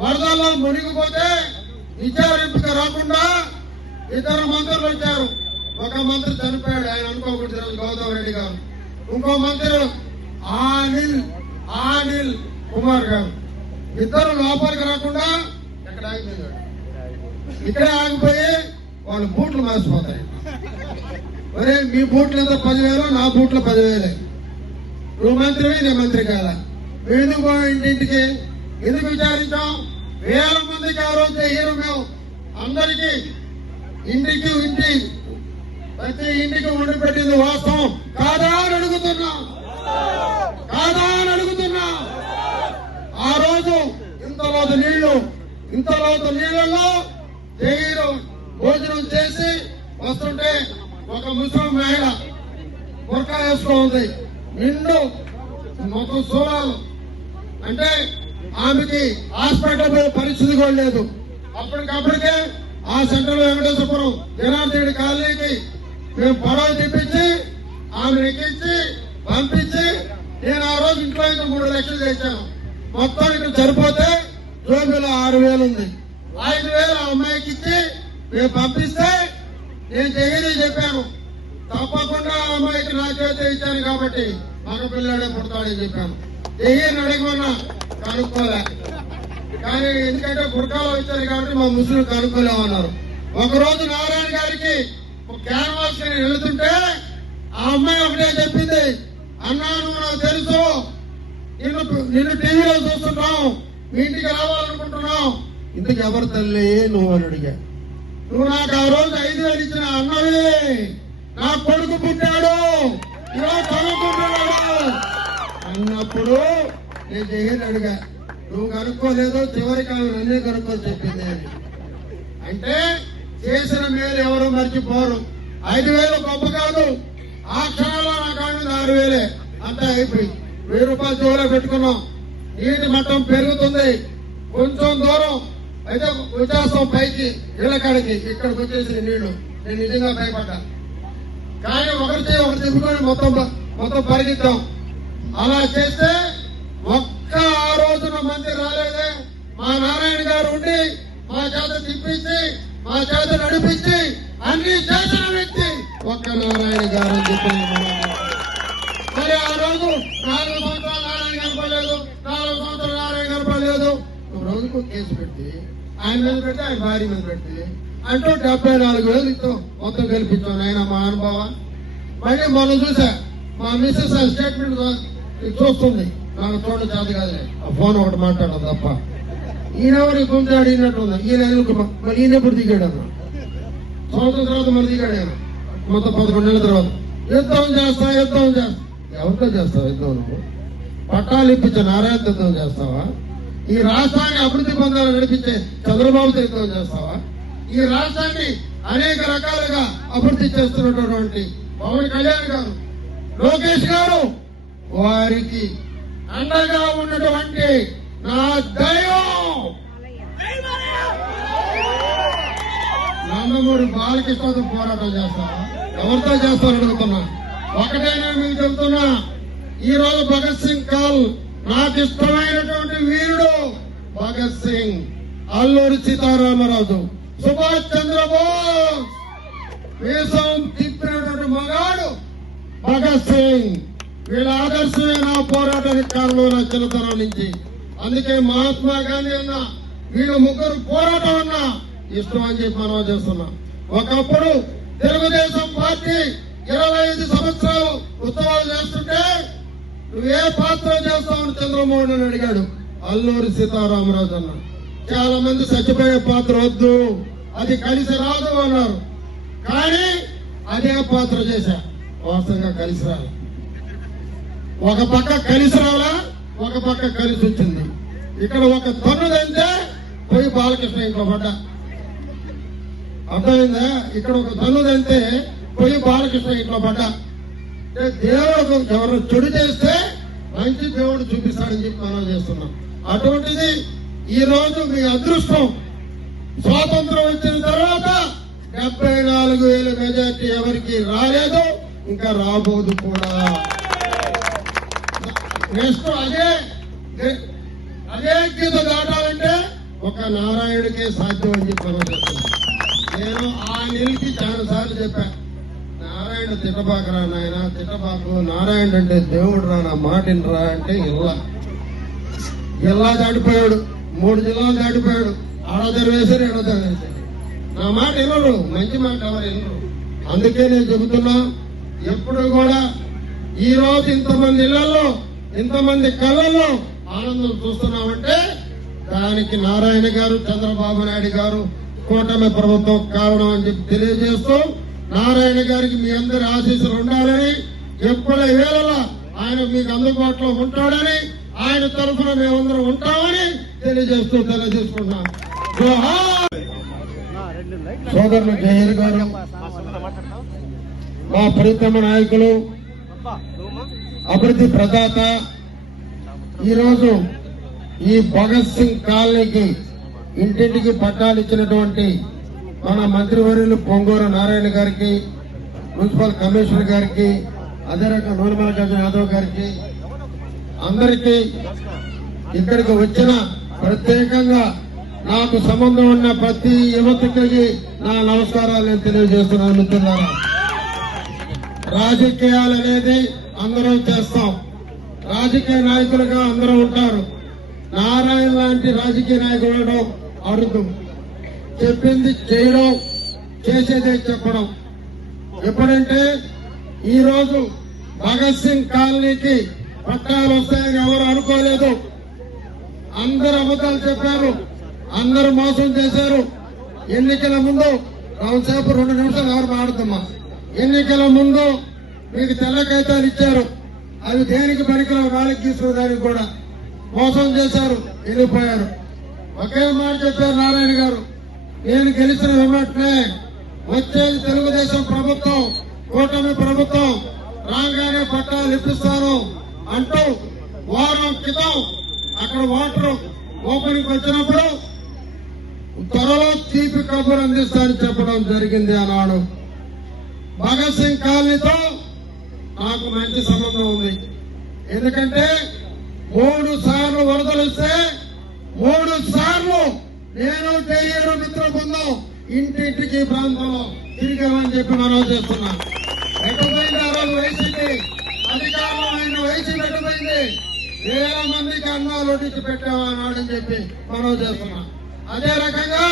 వరదల్లో మునిగిపోతే విచారింపుగా రాకుండా ఇద్దరు మంత్రులు వచ్చారు. ఒక మంత్రి చనిపోయాడు, ఆయన అనుకోకుండా గౌతమ్ రెడ్డి గారు. ఇంకో మంత్రి అనిల్ కుమార్ గారు. ఇద్దరు లోపలికి రాకుండా ఎక్కడ ఆగిపోయాడు, ఇక్కడే ఆగిపోయి వాళ్ళ బూట్లు మార్చిపోతాయి. ఒరే మీ బూట్లు ఎంత 10,000, నా బూట్లు 10,000. నువ్వు మంత్రివి, నేను మంత్రి కాదా? ఎందుకు ఇంటింటికి ఎందుకు విచారించాం? వేల మందికి ఆ రోజు హీరో మేము అందరికీ ప్రతి ఇంటికి ఉండి పెట్టింది వాస్తవం కాదా అని అడుగుతున్నా. ఆ రోజు ఇంత లోతు నీళ్ళలో హీరో భోజనం చేసి వస్తుంటే ఒక ముస్లిం మహిళ బుర్కా వేసుకోంది, నిండు మొత్తం సూరాలు. అంటే ఆమెకి హాస్పిటల్ పోయే పరిస్థితి కూడా లేదు. అప్పటికప్పటికే ఆ సెంటర్ వెంకటేశ్వరం జనార్దన్ కాలనీకి మేము పడవ తెప్పించి ఆమెను ఎక్కించి పంపించి నేను ఆ రోజు ఇంట్లో 3 లక్షలు చేశాను. మొత్తం ఇక్కడ సరిపోతే జోబీలో 6,000 ఉంది. 5,000 ఆ అమ్మాయికి ఇచ్చి మేము పంపిస్తే నేను జగని చెప్పాను, తప్పకుండా ఆ అమ్మాయికి నా చేతి ఇచ్చాను కాబట్టి మగ పిల్లాడే పుడతాడని చెప్పాను. జగన్ అడగమన్నా కనుక్కోలే, కానీ ఎందుకంటే బుర్కాలో వచ్చారు కాబట్టి మా ముస్లిం కనుక్కోలేమన్నారు. ఒకరోజు నారాయణ గారికి క్యాన్వాస్ వెళుతుంటే ఆ అమ్మాయి ఒకటే చెప్పింది, అన్నా నువ్వు నాకు తెలుసు, నిన్ను టీవీలో చూస్తున్నావు, మీ ఇంటికి రావాలనుకుంటున్నావు, ఇంటికి ఎవరు తల్లి నువ్వు అని అడిగా. నువ్వు నాకు ఆ రోజు 5,000 ఇచ్చిన అన్నవి, నా కొడుకు పుట్టాడు, ఇలా చదువుకుంటున్నాడు అన్నప్పుడు నేను జగన్ అడిగా, నువ్వు కనుక్కోలేదు, చివరికి ఆమె నన్నే కనుక్కొని చెప్పింది అని. అంటే చేసిన మేలు ఎవరు మర్చిపోరు. 5,000 గొప్ప కాదు, ఆ క్షణంలో నా కాదు 6,000 అంతా అయిపోయి 1,000 రూపాయలు చెవులో పెట్టుకున్నాం. నీటి మట్టం పెరుగుతుంది, కొంచెం దూరం అయితే వచ్చేస్తాం పైకి, ఇళ్ళకాడికి ఇక్కడికి వచ్చేసి నీళ్లు. నేను నిజంగా భయపడ్డా, కానీ ఒకరి తిప్పుకొని మొత్తం పరిగెత్తాం. అలా చేస్తే ఒక్క ఆ రోజున మంది రాలేదే. మా నారాయణ గారు ఉండి మా చేత తిప్పించి మా చేత నడిపించి అన్ని చేసిన వ్యక్తి ఒక్క నారాయణ గారు అని చెప్పింది. మరి ఆ రోజు 4 సంవత్సరాలు నారాయణ కనపడలేదు, 4 సంవత్సరాలు నారాయణ కనపడలేదు. రోజుకు కేసు పెట్టి ఆయన మీద పెట్టి ఆయన భార్య మీద పెట్టి అంటూ 74,000 ఇస్తాం మొత్తం గెలిపించాం. ఆయన మా అనుభవం. మళ్ళీ మొన్న చూసా మా మిస్సెస్ స్టేట్మెంట్ చూస్తుంది, నాకు చూడ చేత కాదులే, ఆ ఫోన్ ఒకటి మాట్లాడడం తప్ప. ఈయనెవరు కొంచెం అడిగినట్టుంది. మరి ఈయన ఎప్పుడు దిగాడు అన్న, సంవత్సరం తర్వాత మరి దిగాడు ఆయన, మొత్తం 11 నెలల తర్వాత. యుద్ధం చేస్తా. ఎవరితో చేస్తావు యుద్ధం? నువ్వు పట్టాలు ఇప్పించే నారాయణ యుద్ధం చేస్తావా? ఈ రాష్ట్రాన్ని అభివృద్ధి పొందాలని నడిపించే చంద్రబాబుతో యుద్ధం చేస్తావా? ఈ రాష్ట్రాన్ని అనేక రకాలుగా అభివృద్ధి చేస్తున్నటువంటి పవన్ కళ్యాణ్ గారు, లోకేష్ గారు, వారికి అండగా ఉన్నటువంటి నా దైవం నందమూరి బాలకృష్ణతో పోరాటం చేస్తావా? ఎవరితో చేస్తారని అడుగుతున్నా. ఒకటే నేను మీకు చెబుతున్నా, ఈ రోజు భగత్ సింగ్ కాల్, నాకు ఇష్టమైనటువంటి వీరుడు భగత్ సింగ్, అల్లూరి సీతారామరాజు, సుభాష్ చంద్రబోస్, దేశం తిప్పినటువంటి మగాడు భగత్ సింగ్. వీళ్ళ ఆదర్శమే నా పోరాటానికి కారణం, నా చిన్నతనం నుంచి. అందుకే మహాత్మా గాంధీ అన్నా, వీళ్ళ ముగ్గురు పోరాటం అన్నా ఇష్టం అని చెప్పి మనం చేస్తున్నాం. ఒకప్పుడు తెలుగుదేశం పార్టీ 25 సంవత్సరాలు ఉత్సవాలు చేస్తుంటే నువ్వే పాత్ర చేస్తావని చంద్రమోహన్ అని అడిగాడు అల్లూరి సీతారామరాజు అన్న. చాలా మంది చచ్చిపోయే పాత్ర వద్దు, అది కలిసి రాదు అన్నారు. కానీ అదే పాత్ర చేశా, వాస్తవంగా కలిసి రాలి. ఒక పక్క కలిసి రాలా, ఒక పక్క కలిసి వచ్చింది. ఇక్కడ ఒక తన్నుదంటే పోయి బాలకృష్ణ ఇంట్లో పడ్డా, అర్థమైందా? ఇక్కడ ఒక తన్నుదంటే పోయి బాలకృష్ణ ఇంట్లో పడ్డా. దేవుడు ఎవరు చెడు చేస్తే మంచి దేవుడు చూపిస్తాడని చెప్పి మనం చేస్తున్నాం. అటువంటిది ఈ రోజు మీ అదృష్టం, స్వాతంత్రం వచ్చిన తర్వాత 74,000 మెజార్టీ ఎవరికి రాలేదు, ఇంకా రాబోదు కూడా. నెక్స్ట్ అదే గీత దాటాలంటే ఒక నారాయణుడికే సాధ్యం అని చెప్పి మనం చెప్తున్నాను. నేను ఆ నెలకి చాలా సార్లు చెప్పాను, నారాయణ తిట్టబాకరా నాయన, తిట్టబాకు, నారాయణ అంటే దేవుడు రా, నా మాట రా అంటే ఇలా దాటిపోయాడు. 3 జిల్లాలు దాటిపోయాడు. ఆడోదరు వేశారు, ఎడోదరు వేశారు. నా మాట వినరు, మంచి మాట ఎవరు వినరు. అందుకే నేను చెబుతున్నా, ఎప్పుడు కూడా ఈ రోజు ఇంతమంది ఇళ్లలో, ఇంతమంది కళల్లో ఆనందం చూస్తున్నామంటే దానికి నారాయణ గారు, చంద్రబాబు నాయుడు గారు, కూటమి ప్రభుత్వం కారణం అని చెప్పి తెలియజేస్తూ, నారాయణ గారికి మీ అందరి ఆశీస్సులు ఉండాలని, ఎప్పుడ వేళలా ఆయన మీకు అందుబాటులో ఉంటాడని, ఆయన తరఫున మేమందరం ఉంటామని తెలియజేసుకుంటున్నాం. సోదరులు జయహర్ గారు, మా ప్రీతమ నాయకులు, అభివృద్ధి ప్రదాత, ఈరోజు ఈ భగత్ సింగ్ కాలనీకి ఇంటింటికి పట్టాలు ఇచ్చినటువంటి మన మంత్రివర్యులు పొంగూరు నారాయణ గారికి, మున్సిపల్ కమిషనర్ గారికి, అదే రకంగా నూనెమల్లికార్జున యాదవ్ గారికి, అందరికీ ఇక్కడికి వచ్చిన ప్రత్యేకంగా నాకు సంబంధం ఉన్న ప్రతి యువతకి నా నమస్కారాలు నేను తెలియజేస్తున్నాను. మిత్రులారా, రాజకీయాలు అనేది అందరం చేస్తాం, రాజకీయ నాయకులుగా అందరూ ఉంటారు. నారాయణ లాంటి రాజకీయ నాయకులు ఉండడం అరుదు. చెప్పింది చేయడం, చేసేదే చెప్పడం. ఎప్పుడంటే ఈ రోజు భగత్ సింగ్ కాలనీకి పట్టాలు వస్తాయని ఎవరు అనుకోలేదు. అందరు అబద్దాలు చెప్పారు, అందరూ మోసం చేశారు. ఎన్నికల ముందు రావుసేపు 2 నిమిషాలు ఎవరు మాడుతున్నా, ఎన్నికల ముందు మీకు తెల్ల కాగితాలు ఇచ్చారు, అవి దేనికి పనికిరావు, వాళ్ళకి తీసుకునేదానికి కూడా మోసం చేశారు, వెళ్ళిపోయారు. ఒకే మాట చెప్పారు నారాయణ గారు, నేను గెలిచిన వెంటనే వచ్చేది తెలుగుదేశం ప్రభుత్వం, కూటమి ప్రభుత్వం రాగానే పట్టాలు ఇప్పిస్తాను అంటూ వారం క్రితం అక్కడ వాటర్ ఓపెనింగ్ వచ్చినప్పుడు త్వరలో తీపి కబురు అందిస్తానని చెప్పడం జరిగింది. ఆనాడు భగత్ సింగ్ కాలనీతో నాకు మంచి సంబంధం ఉంది. ఎందుకంటే 3 సార్లు వరదలు వస్తే 3 సార్లు నేను జయహర్ మిత్ర బృందం ఇంటింటికి ప్రాంతంలో తిరిగామని చెప్పి మనం చేస్తున్నాం. ఎటుపోయింది ఆ రోజు వైసీపీ అధికారంలో ఆయన వైసీపీ ఎటుపోయింది, 1000 మందికి అన్నాలు వడ్డించి పెట్టామన్నాడని చెప్పి మనం చేస్తున్నాం. అదే రకంగా